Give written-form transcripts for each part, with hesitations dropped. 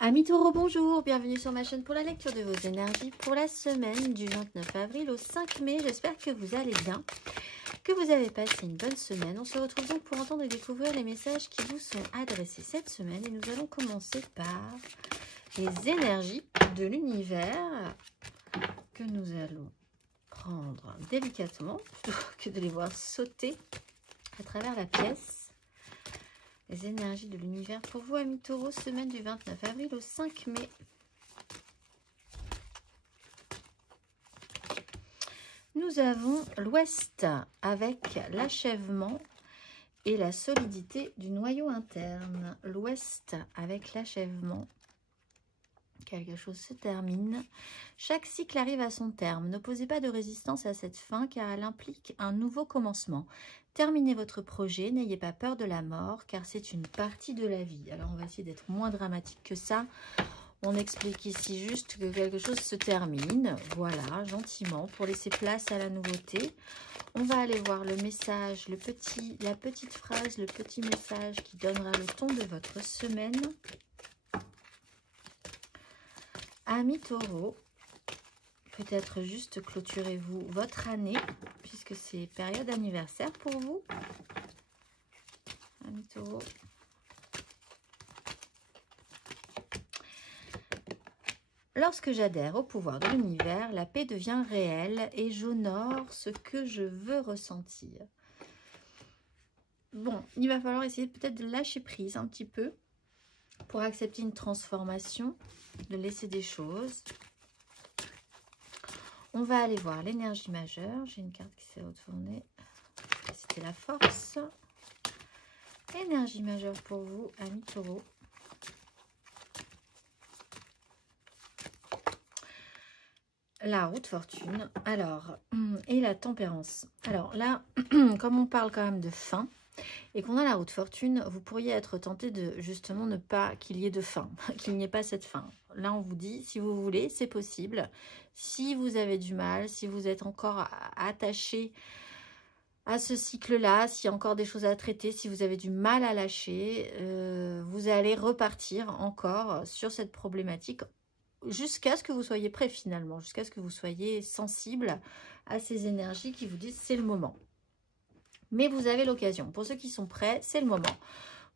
Amis Taureaux, bonjour, bienvenue sur ma chaîne pour la lecture de vos énergies pour la semaine du 29 avril au 5 mai. J'espère que vous allez bien, que vous avez passé une bonne semaine. On se retrouve donc pour entendre et découvrir les messages qui vous sont adressés cette semaine. Et nous allons commencer par les énergies de l'univers que nous allons prendre délicatement, plutôt que de les voir sauter à travers la pièce. Les énergies de l'univers pour vous, amis Taureaux, semaine du 29 avril au 5 mai. Nous avons l'Ouest avec l'achèvement et la solidité du noyau interne. L'Ouest avec l'achèvement. Quelque chose se termine. Chaque cycle arrive à son terme. N'opposez pas de résistance à cette fin car elle implique un nouveau commencement. Terminez votre projet, n'ayez pas peur de la mort car c'est une partie de la vie. Alors on va essayer d'être moins dramatique que ça. On explique ici juste que quelque chose se termine. Voilà, gentiment, pour laisser place à la nouveauté. On va aller voir le message, la petite phrase, le petit message qui donnera le ton de votre semaine. Amis Taureaux, peut-être juste clôturez-vous votre année, puisque c'est période anniversaire pour vous. Amis Taureaux. Lorsque j'adhère au pouvoir de l'univers, la paix devient réelle et j'honore ce que je veux ressentir. Bon, il va falloir essayer peut-être de lâcher prise un petit peu pour accepter une transformation, de laisser des choses. On va aller voir l'énergie majeure. J'ai une carte qui s'est retournée. C'était la force. Énergie majeure pour vous, amis Taureaux. La roue de fortune. Alors, et la tempérance. Alors là, comme on parle quand même de fin et qu'on a la roue de fortune, vous pourriez être tenté de justement ne pas qu'il y ait de fin, qu'il n'y ait pas cette fin. Là, on vous dit, si vous voulez, c'est possible. Si vous avez du mal, si vous êtes encore attaché à ce cycle-là, s'il y a encore des choses à traiter, si vous avez du mal à lâcher, vous allez repartir encore sur cette problématique jusqu'à ce que vous soyez prêt finalement, jusqu'à ce que vous soyez sensible à ces énergies qui vous disent c'est le moment. Mais vous avez l'occasion. Pour ceux qui sont prêts, c'est le moment.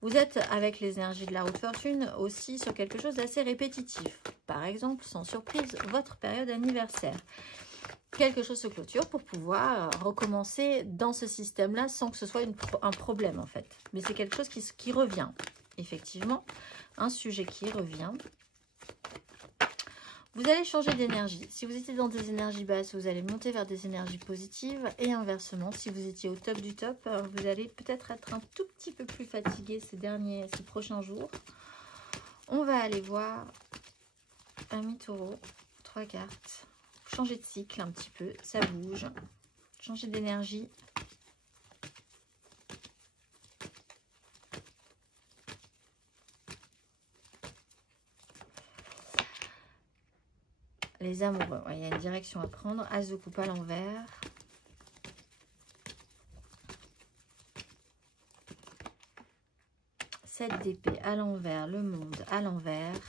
Vous êtes avec les énergies de la roue de fortune aussi sur quelque chose d'assez répétitif. Par exemple, sans surprise, votre période anniversaire. Quelque chose se clôture pour pouvoir recommencer dans ce système-là sans que ce soit un problème en fait. Mais c'est quelque chose qui revient. Effectivement, un sujet qui revient. Vous allez changer d'énergie. Si vous étiez dans des énergies basses, vous allez monter vers des énergies positives. Et inversement, si vous étiez au top du top, vous allez peut-être être un tout petit peu plus fatigué ces prochains jours. On va aller voir, amis Taureaux, 3 cartes. Changer de cycle un petit peu, ça bouge. Changer d'énergie. Les amoureux, il y a une direction à prendre. As de coupe à l'envers. Sept d'épée à l'envers, le monde à l'envers.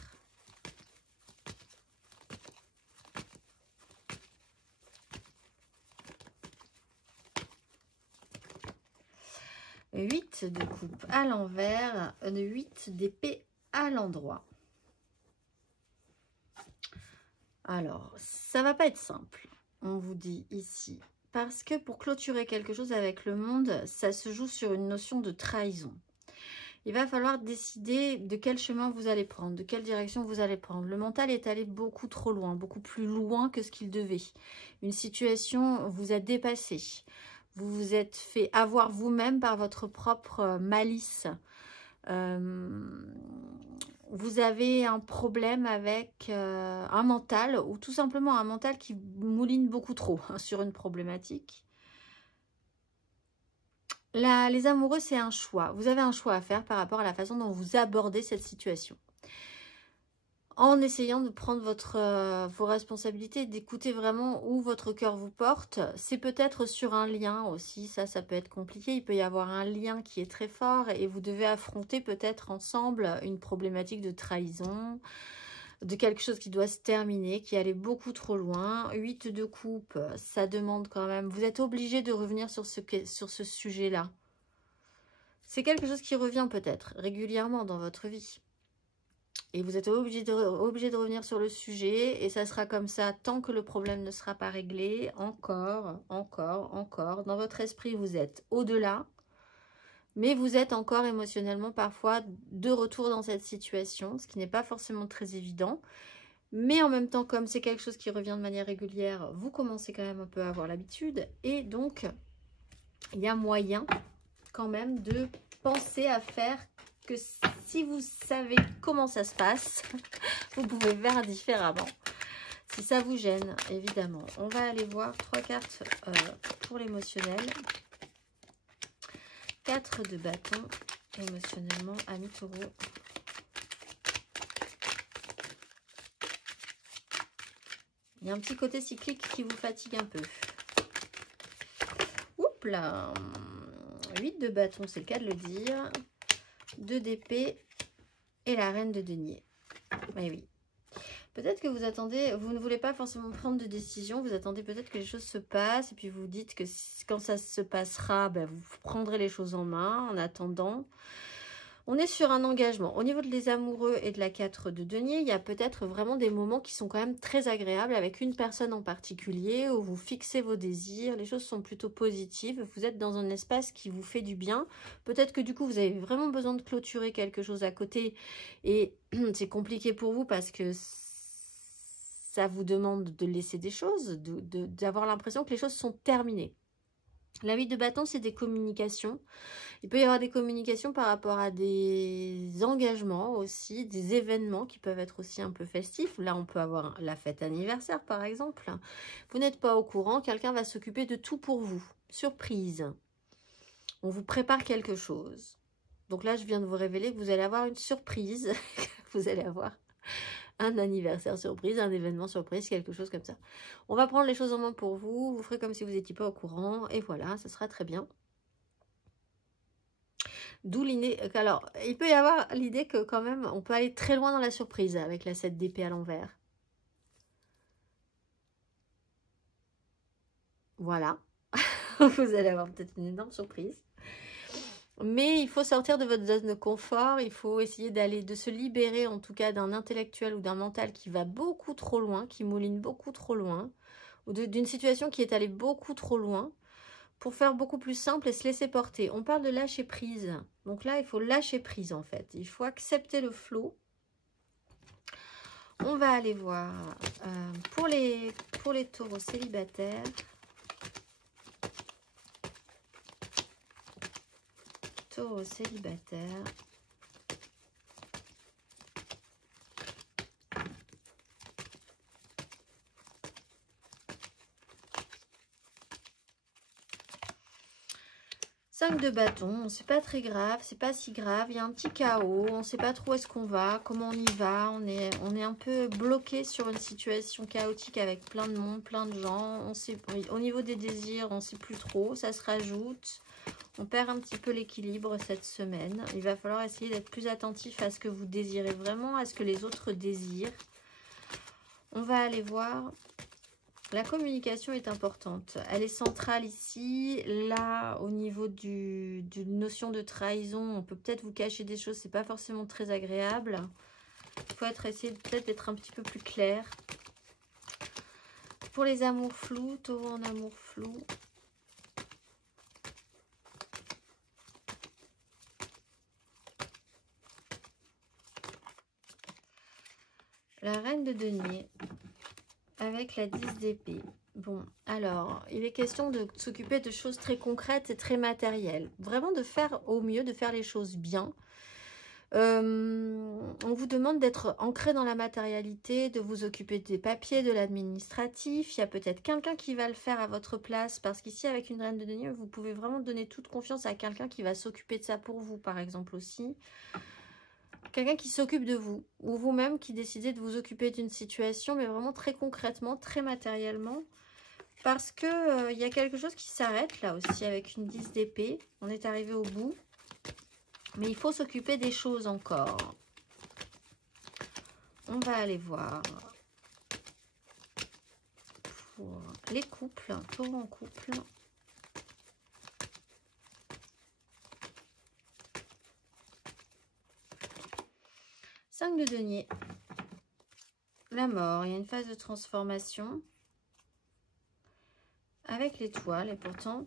Huit de coupe à l'envers, 8 d'épée à l'endroit. Alors, ça va pas être simple, on vous dit ici. Parce que pour clôturer quelque chose avec le monde, ça se joue sur une notion de trahison. Il va falloir décider de quel chemin vous allez prendre, de quelle direction vous allez prendre. Le mental est allé beaucoup trop loin, beaucoup plus loin que ce qu'il devait. Une situation vous a dépassé. Vous vous êtes fait avoir vous-même par votre propre malice. Vous avez un problème avec un mental ou tout simplement un mental qui mouline beaucoup trop sur une problématique. Là, les amoureux, c'est un choix. Vous avez un choix à faire par rapport à la façon dont vous abordez cette situation. en essayant de prendre vos responsabilités, d'écouter vraiment où votre cœur vous porte. C'est peut-être sur un lien aussi, ça peut être compliqué. Il peut y avoir un lien qui est très fort et vous devez affronter peut-être ensemble une problématique de trahison, de quelque chose qui doit se terminer, qui allait beaucoup trop loin. 8 de coupe, ça demande quand même, vous êtes obligé de revenir sur ce sujet-là. C'est quelque chose qui revient peut-être régulièrement dans votre vie. Et vous êtes obligé de revenir sur le sujet. Et ça sera comme ça tant que le problème ne sera pas réglé. Encore. Dans votre esprit, vous êtes au-delà. Mais vous êtes encore émotionnellement parfois de retour dans cette situation. Ce qui n'est pas forcément très évident. Mais en même temps, comme c'est quelque chose qui revient de manière régulière, vous commencez quand même un peu à avoir l'habitude. Et donc, il y a moyen quand même de penser à faire que si vous savez comment ça se passe, vous pouvez faire différemment. Si ça vous gêne, évidemment. On va aller voir 3 cartes pour l'émotionnel. 4 de bâton, émotionnellement, ami taureau. Il y a un petit côté cyclique qui vous fatigue un peu. Oups là, 8 de bâton, c'est le cas de le dire. 2 d'épée et la reine de denier. Mais oui. Peut-être que vous attendez, vous ne voulez pas forcément prendre de décision, vous attendez peut-être que les choses se passent et puis vous dites que quand ça se passera, ben vous prendrez les choses en main en attendant. On est sur un engagement. Au niveau des amoureux et de la 4 de denier, il y a peut-être vraiment des moments qui sont quand même très agréables avec une personne en particulier où vous fixez vos désirs, les choses sont plutôt positives, vous êtes dans un espace qui vous fait du bien. Peut-être que du coup, vous avez vraiment besoin de clôturer quelque chose à côté et c'est compliqué pour vous parce que ça vous demande de laisser des choses, d'avoir l'impression que les choses sont terminées. La 8 de bâton, c'est des communications. Il peut y avoir des communications par rapport à des engagements aussi, des événements qui peuvent être aussi un peu festifs. Là, on peut avoir la fête anniversaire, par exemple. Vous n'êtes pas au courant, quelqu'un va s'occuper de tout pour vous. Surprise. On vous prépare quelque chose. Donc là, je viens de vous révéler que vous allez avoir une surprise. Vous allez avoir un anniversaire surprise, un événement surprise, quelque chose comme ça. On va prendre les choses en main pour vous. Vous ferez comme si vous n'étiez pas au courant. Et voilà, ça sera très bien. D'où l'idée, alors il peut y avoir l'idée que quand même on peut aller très loin dans la surprise avec la 7 d'épée à l'envers. Voilà, vous allez avoir peut-être une énorme surprise. Mais il faut sortir de votre zone de confort, il faut essayer de se libérer en tout cas d'un intellectuel ou d'un mental qui va beaucoup trop loin, qui mouline beaucoup trop loin, ou d'une situation qui est allée beaucoup trop loin, pour faire beaucoup plus simple et se laisser porter. On parle de lâcher prise. Donc là, il faut lâcher prise en fait. Il faut accepter le flot. On va aller voir pour les taureaux célibataires. Taureaux célibataires. Cinq de bâton, c'est pas très grave, c'est pas si grave, il y a un petit chaos, on sait pas trop où est-ce qu'on va, comment on y va, on est un peu bloqué sur une situation chaotique avec plein de monde, plein de gens, on sait, au niveau des désirs, on sait plus trop, ça se rajoute, on perd un petit peu l'équilibre cette semaine, il va falloir essayer d'être plus attentif à ce que vous désirez vraiment, à ce que les autres désirent. On va aller voir... La communication est importante. Elle est centrale ici. Là, au niveau d'une notion de trahison, on peut peut-être vous cacher des choses. C'est pas forcément très agréable. Il faut essayer peut-être d'être un petit peu plus clair. Pour les amours flous, taureau en amour flou. La reine de denier. Avec la 10 d'épée. Bon, alors, il est question de s'occuper de choses très concrètes et très matérielles. Vraiment de faire au mieux, de faire les choses bien. On vous demande d'être ancré dans la matérialité, de vous occuper des papiers, de l'administratif. Il y a peut-être quelqu'un qui va le faire à votre place. Parce qu'ici, avec une reine de denier, vous pouvez vraiment donner toute confiance à quelqu'un qui va s'occuper de ça pour vous, par exemple, aussi. quelqu'un qui s'occupe de vous, ou vous-même qui décidez de vous occuper d'une situation, mais vraiment très concrètement, très matériellement, parce que y a quelque chose qui s'arrête là aussi avec une 10 d'épée. On est arrivé au bout, mais il faut s'occuper des choses encore. On va aller voir pour les couples, pour en couple. Cinq de denier. La mort, il y a une phase de transformation avec l'étoile et pourtant...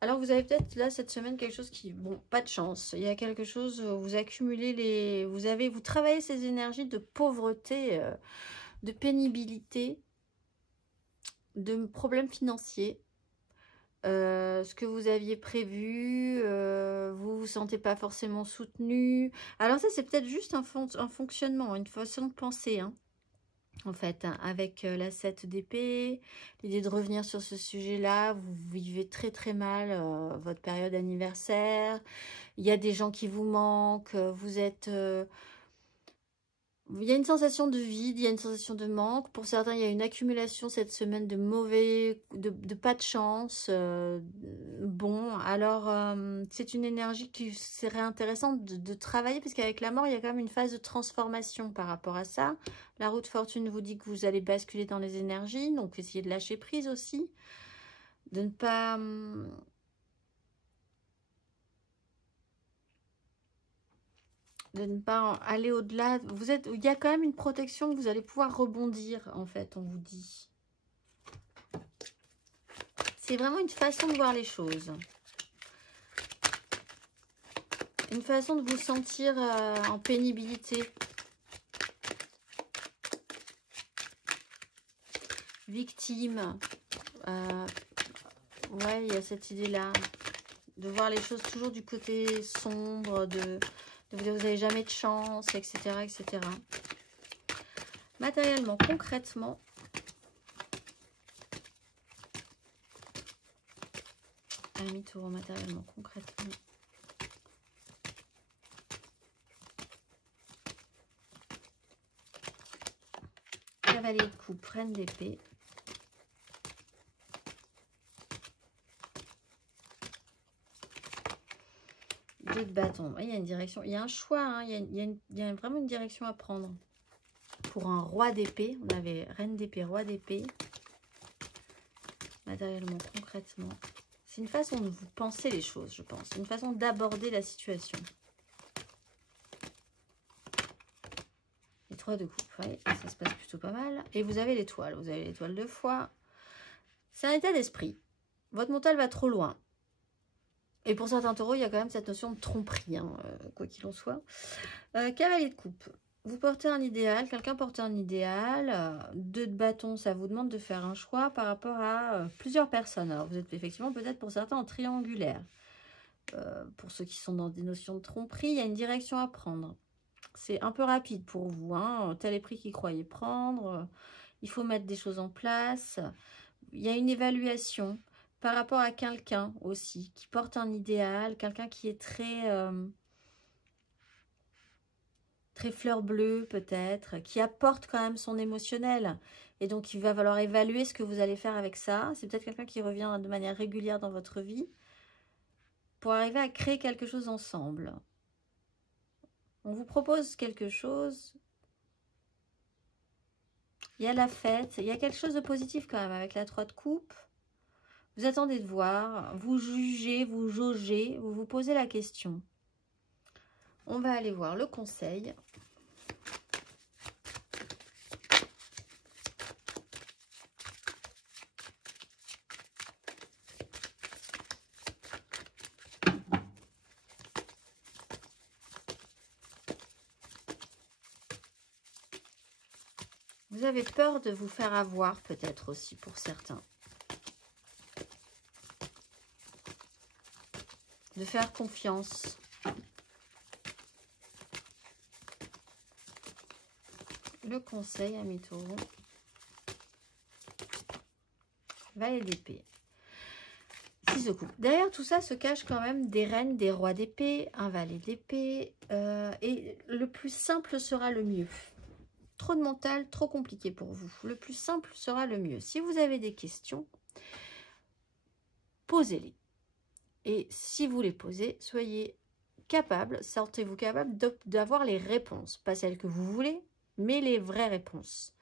Alors vous avez peut-être là cette semaine quelque chose qui... Bon, pas de chance. Il y a quelque chose, vous accumulez les... Vous travaillez ces énergies de pauvreté, de pénibilité, de problèmes financiers. Ce que vous aviez prévu, vous vous sentez pas forcément soutenu. Alors ça c'est peut-être juste un fonctionnement, une façon de penser, hein. En fait, hein, avec la 7 d'épée, l'idée de revenir sur ce sujet-là, vous vivez très très mal votre période anniversaire, il y a des gens qui vous manquent, vous êtes... il y a une sensation de vide, il y a une sensation de manque. Pour certains, il y a une accumulation cette semaine de mauvais, de pas de chance. Bon, alors c'est une énergie qui serait intéressante de travailler, parce qu'avec la mort, il y a quand même une phase de transformation par rapport à ça. La roue de fortune vous dit que vous allez basculer dans les énergies, donc essayez de lâcher prise aussi. De ne pas... de ne pas aller au-delà. Il y a quand même une protection, vous allez pouvoir rebondir, en fait, on vous dit. C'est vraiment une façon de voir les choses. Une façon de vous sentir en pénibilité. Victime. Ouais, il y a cette idée-là. De voir les choses toujours du côté sombre, de vous dire que vous n'avez jamais de chance, etc., etc. Matériellement, concrètement, à mi-tour, matériellement, concrètement. Cavalier de coupe, reine d'épée. Deux de bâton. Il y a une direction, il y a un choix, hein, il y a vraiment une direction à prendre. Pour un roi d'épée, on avait reine d'épée, roi d'épée. Matériellement, concrètement. C'est une façon de vous penser les choses, je pense. Une façon d'aborder la situation. Les trois de coupe, ouais, ça se passe plutôt pas mal. Et vous avez l'étoile. Vous avez l'étoile de foi. C'est un état d'esprit. Votre mental va trop loin. Et pour certains taureaux, il y a quand même cette notion de tromperie, hein, quoi qu'il en soit. Cavalier de coupe. Vous portez un idéal, quelqu'un porte un idéal. Deux de bâton, ça vous demande de faire un choix par rapport à plusieurs personnes. Alors, vous êtes effectivement peut-être pour certains en triangulaire. Pour ceux qui sont dans des notions de tromperie, il y a une direction à prendre. C'est un peu rapide pour vous, hein. Tel est pris qu'il croyait prendre. Il faut mettre des choses en place. Il y a une évaluation par rapport à quelqu'un aussi, qui porte un idéal, quelqu'un qui est très fleur bleue peut-être, qui apporte quand même son émotionnel. Et donc, il va falloir évaluer ce que vous allez faire avec ça. C'est peut-être quelqu'un qui revient de manière régulière dans votre vie pour arriver à créer quelque chose ensemble. On vous propose quelque chose. Il y a la fête. Il y a quelque chose de positif quand même avec la 3 de coupe. Vous attendez de voir. Vous jugez, vous jaugez. Vous vous posez la question. On va aller voir le conseil. Vous avez peur de vous faire avoir peut-être aussi pour certains. De faire confiance. Le conseil à mi-taureau. Valet d'épée. Si 6 de coupe. Derrière tout ça se cachent quand même des reines, des rois d'épée, un valet d'épée. Et le plus simple sera le mieux. Trop de mental, trop compliqué pour vous. Le plus simple sera le mieux. Si vous avez des questions, posez-les. Et si vous les posez, soyez capable, sentez-vous capable d'avoir les réponses. Pas celles que vous voulez, mais les vraies réponses.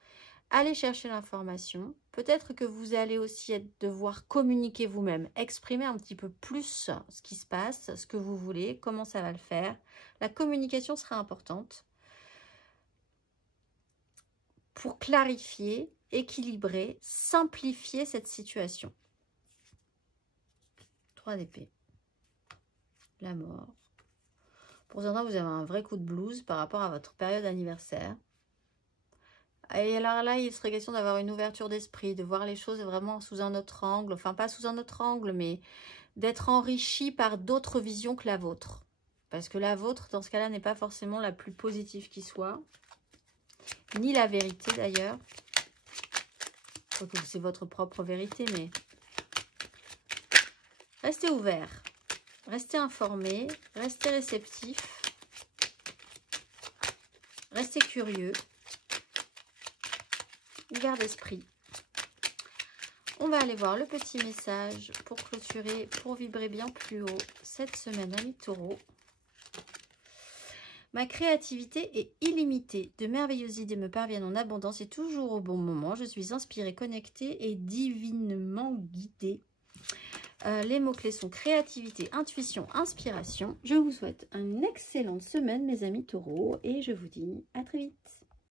Allez chercher l'information. Peut-être que vous allez aussi devoir communiquer vous-même, exprimer un petit peu plus ce qui se passe, ce que vous voulez, comment ça va le faire. La communication sera importante pour clarifier, équilibrer, simplifier cette situation. 3 d'épée. La mort. Pour certains, vous avez un vrai coup de blues par rapport à votre période anniversaire. Et alors là, il serait question d'avoir une ouverture d'esprit, de voir les choses vraiment sous un autre angle. Enfin, pas sous un autre angle, mais d'être enrichi par d'autres visions que la vôtre. Parce que la vôtre, dans ce cas-là, n'est pas forcément la plus positive qui soit. Ni la vérité, d'ailleurs. C'est votre propre vérité, mais... Restez ouvert. Restez informé. Restez réceptif. Restez curieux. Ouvert d'esprit. On va aller voir le petit message pour clôturer, pour vibrer bien plus haut cette semaine, amis taureaux. Ma créativité est illimitée. De merveilleuses idées me parviennent en abondance et toujours au bon moment. Je suis inspirée, connectée et divinement guidée. Les mots-clés sont créativité, intuition, inspiration. Je vous souhaite une excellente semaine, mes amis taureaux, et je vous dis à très vite.